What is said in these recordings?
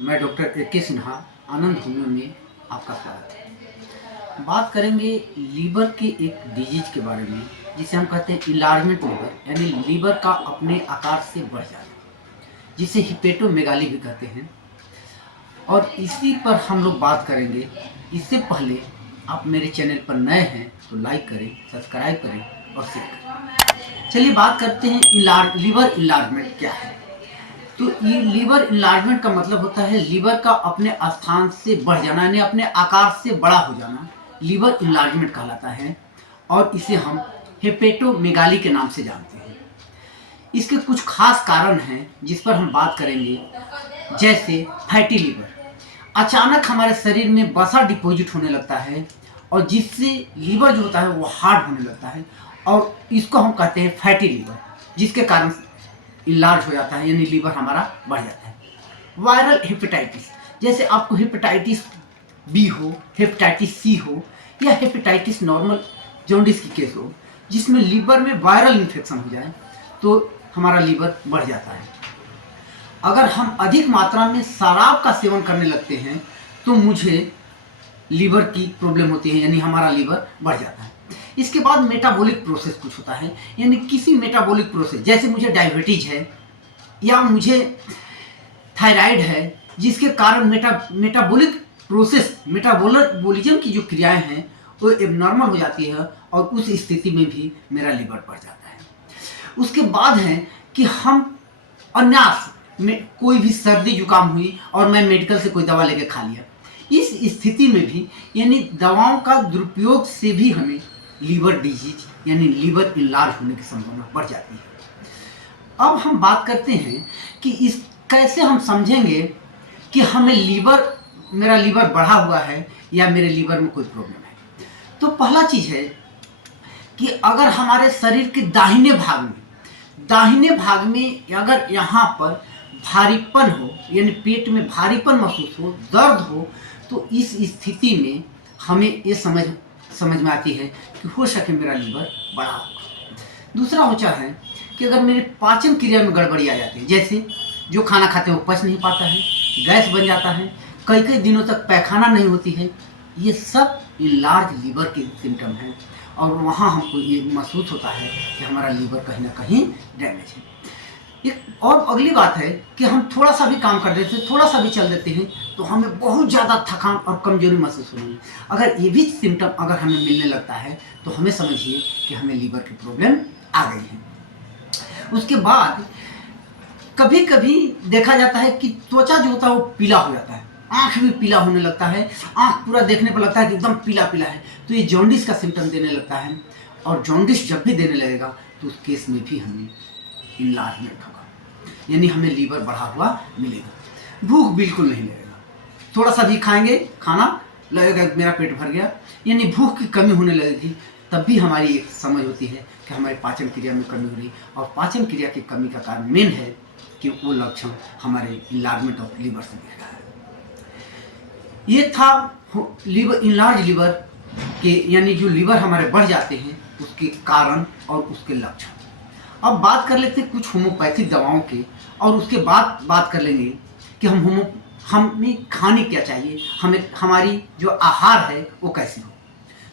मैं doctor A K. Sinha, आनंद homeo में आपका स्वागत है। बात करेंगे लीवर के एक डिजीज के बारे में, जिसे हम कहते हैं इन्लार्जमेंट लीवर, यानी लीवर का अपने आकार से बढ़ जाना, जिसे हिपेटोमेगाली भी कहते हैं। और इसी पर हम लोग बात करेंगे। इससे पहले आप मेरे चैनल पर नए हैं तो लाइक करें, सब्सक्राइब करें और शेयर करें। चलिए बात करते हैं लीवर इन्लार्जमेंट क्या है। तो ये लीवर इन्लार्जमेंट का मतलब होता है लीवर का अपने स्थान से बढ़ जाना, यानी अपने आकार से बड़ा हो जाना, लीवर इन्लार्जमेंट कहलाता है। और इसे हम हेपेटोमेगाली के नाम से जानते हैं। इसके कुछ खास कारण हैं जिस पर हम बात करेंगे, जैसे फैटी लीवर। अचानक हमारे शरीर में वसा डिपॉजिट होने लगता है और जिससे लीवर जो होता है वो हार्ड होने लगता है, और इसको हम कहते हैं फैटी लीवर, जिसके कारण इन्लार्ज हो जाता है, यानी लीवर हमारा बढ़ जाता है। वायरल हेपेटाइटिस, जैसे आपको हेपेटाइटिस बी हो, हेपेटाइटिस सी हो, या हेपेटाइटिस नॉर्मल जॉन्डिस की केस हो, जिसमें लीवर में वायरल इन्फेक्शन हो जाए तो हमारा लीवर बढ़ जाता है। अगर हम अधिक मात्रा में शराब का सेवन करने लगते हैं तो मुझे लीवर की प्रॉब्लम होती है, यानी हमारा लीवर बढ़ जाता है। इसके बाद मेटाबॉलिक प्रोसेस कुछ होता है, यानी किसी मेटाबॉलिक प्रोसेस, जैसे मुझे डायबिटीज है या मुझे थायराइड है, जिसके कारण मेटाबॉलिक प्रोसेस, मेटाबॉलिज्म की जो क्रियाएं हैं वो एबनॉर्मल हो जाती है, और उस स्थिति में भी मेरा लीवर बढ़ जाता है। उसके बाद है कि हम अन्यास में कोई भी सर्दी जुकाम हुई और मैं मेडिकल से कोई दवा लेके खा लिया, इस स्थिति में भी, यानी दवाओं का दुरुपयोग से भी हमें लीवर डिजीज यानी लीवर इन्लार्ज होने की संभावना बढ़ जाती है। अब हम बात करते हैं कि इस कैसे हम समझेंगे कि हमें मेरा लीवर बढ़ा हुआ है या मेरे लीवर में कोई प्रॉब्लम है। तो पहला चीज है कि अगर हमारे शरीर के दाहिने भाग में अगर यहाँ पर भारीपन हो, यानी पेट में भारीपन महसूस हो, दर्द हो, तो इस स्थिति में हमें ये समझ में आती है कि हो सके मेरा लीवर बड़ा होगा। दूसरा होता है कि अगर मेरे पाचन क्रिया में गड़बड़ी आ जाती है, जैसे जो खाना खाते हैं वो पच नहीं पाता है, गैस बन जाता है, कई दिनों तक पैखाना नहीं होती है, ये सब इन्लार्ज लीवर के सिम्टम हैं। और वहाँ हमको ये महसूस होता है कि हमारा लीवर कहीं ना कहीं डैमेज है। एक और अगली बात है कि हम थोड़ा सा भी काम कर देते हैं, थोड़ा सा भी चल देते हैं, तो हमें बहुत ज़्यादा थकान और कमजोरी महसूस होगी। अगर ये भी सिम्टम अगर हमें मिलने लगता है तो हमें समझिए कि हमें लीवर की प्रॉब्लम आ गई है। उसके बाद कभी कभी देखा जाता है कि त्वचा जो होता है वो पीला हो जाता है, आँख भी पीला होने लगता है, आँख पूरा देखने पर लगता है कि एकदम पीला पीला है, तो ये जॉन्डिस का सिम्टम देने लगता है। और जॉन्डिस जब भी देने लगेगा तो उस केस में भी हमें इन्लार्जमेंट होगा, यानी हमें लीवर बढ़ा हुआ मिलेगा। भूख बिल्कुल नहीं लगेगा, थोड़ा सा भी खाएंगे खाना लगेगा मेरा पेट भर गया, यानी भूख की कमी होने लगेगी। तब भी हमारी एक समझ होती है कि हमारे पाचन क्रिया में कमी हो रही, और पाचन क्रिया की कमी का कारण मेन है कि वो लक्षण हमारे इन्लार्जमेंट ऑफ लीवर से दिख रहा है। ये था इन्लार्ज लीवर के, यानी जो लीवर हमारे बढ़ जाते हैं उसके कारण और उसके लक्षण। अब बात कर लेते हैं कुछ होम्योपैथिक दवाओं के, और उसके बाद बात कर लेंगे कि हमें खाने क्या चाहिए, हमारी जो आहार है वो कैसी हो।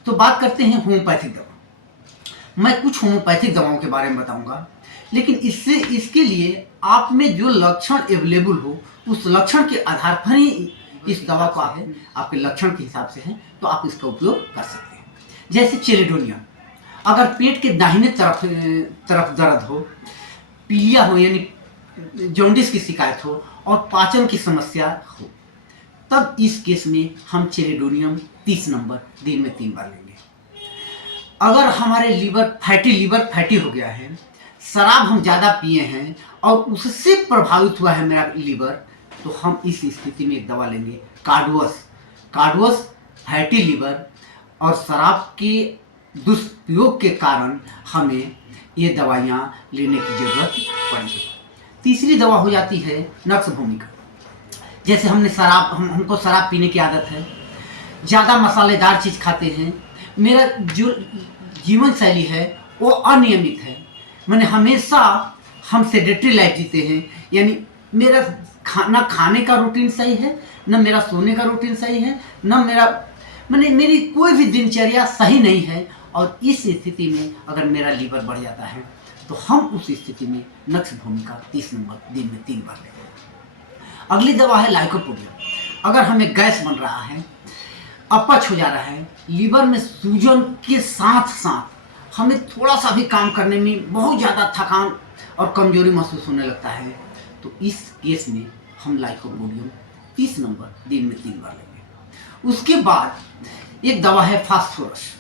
तो बात करते हैं होम्योपैथिक दवा। मैं कुछ होम्योपैथिक दवाओं के बारे में बताऊंगा, लेकिन इसके लिए आप में जो लक्षण अवेलेबल हो उस लक्षण के आधार पर ही इस दवा को आपके लक्षण के हिसाब से है तो आप इसका उपयोग कर सकते हैं। जैसे चेलिडोनियम, अगर पेट के दाहिने तरफ दर्द हो, पीलिया हो, यानी जॉन्डिस की शिकायत हो और पाचन की समस्या हो, तब इस केस में हम चेलिडोनियम 30 नंबर दिन में 3 बार लेंगे। अगर हमारे लीवर फैटी हो गया है, शराब हम ज़्यादा पिए हैं और उससे प्रभावित हुआ है मेरा लीवर, तो हम इस स्थिति में एक दवा लेंगे कार्डवस फैटी लीवर और शराब के दुष्प्रयोग के कारण हमें ये दवाइयाँ लेने की जरूरत पड़ेगी। तीसरी दवा हो जाती है नक्स भूमिका। जैसे हमको शराब पीने की आदत है, ज़्यादा मसालेदार चीज़ खाते हैं, मेरा जो जीवन शैली है वो अनियमित है, मैंने हमेशा हम सेडेटरी लाइफ जीते हैं, यानी मेरा ना खाने का रूटीन सही है, ना मेरा सोने का रूटीन सही है, ना मेरी कोई भी दिनचर्या सही नहीं है। और इस स्थिति में अगर मेरा लीवर बढ़ जाता है तो हम उस स्थिति में नक्ष भूमिका 30 नंबर दिन में 3 बार लेते हैं। अगली दवा है लाइकोपोडियम। अगर हमें गैस बन रहा है, अपच हो जा रहा है, लीवर में सूजन के साथ साथ हमें थोड़ा सा भी काम करने में बहुत ज़्यादा थकान और कमजोरी महसूस होने लगता है, तो इस केस में हम लाइकोपोडियम 30 नंबर दिन में 3 बार लेंगे। उसके बाद एक दवा है फास्फोरस।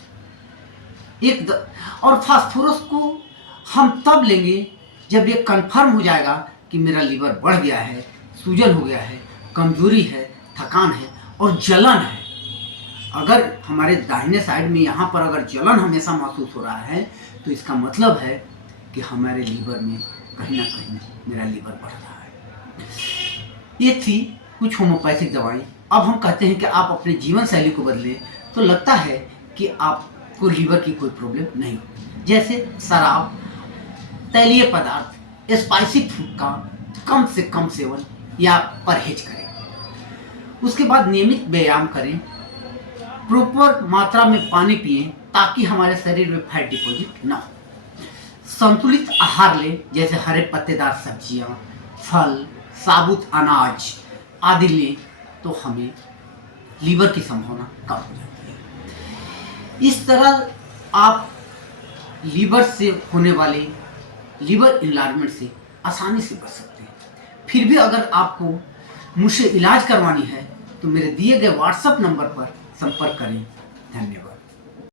और फास्फोरस को हम तब लेंगे जब ये कंफर्म हो जाएगा कि मेरा लीवर बढ़ गया है, सूजन हो गया है, कमजोरी है, थकान है और जलन है। अगर हमारे दाहिने साइड में यहाँ पर अगर जलन हमेशा महसूस हो रहा है तो इसका मतलब है कि हमारे लीवर में कहीं ना कहीं मेरा लीवर बढ़ रहा है। ये थी कुछ होम्योपैथिक दवाई। अब हम कहते हैं कि आप अपने जीवन शैली को बदलें तो लगता है कि आपको लीवर की कोई प्रॉब्लम नहीं होगी। जैसे शराब, तैलीय पदार्थ, स्पाइसी फूड का कम से कम सेवन या परहेज करें। उसके बाद नियमित व्यायाम करें, प्रॉपर मात्रा में पानी पिएं ताकि हमारे शरीर में फैट डिपॉजिट ना हो। संतुलित आहार लें, जैसे हरे पत्तेदार सब्जियां, फल, साबुत अनाज आदि लें तो हमें लीवर की संभावना कम हो जाती है। इस तरह आप लीवर से होने वाले लीवर इन्लार्जमेंट से आसानी से बच सकते हैं। फिर भी अगर आपको मुझसे इलाज करवानी है तो मेरे दिए गए व्हाट्सएप नंबर पर संपर्क करें। धन्यवाद।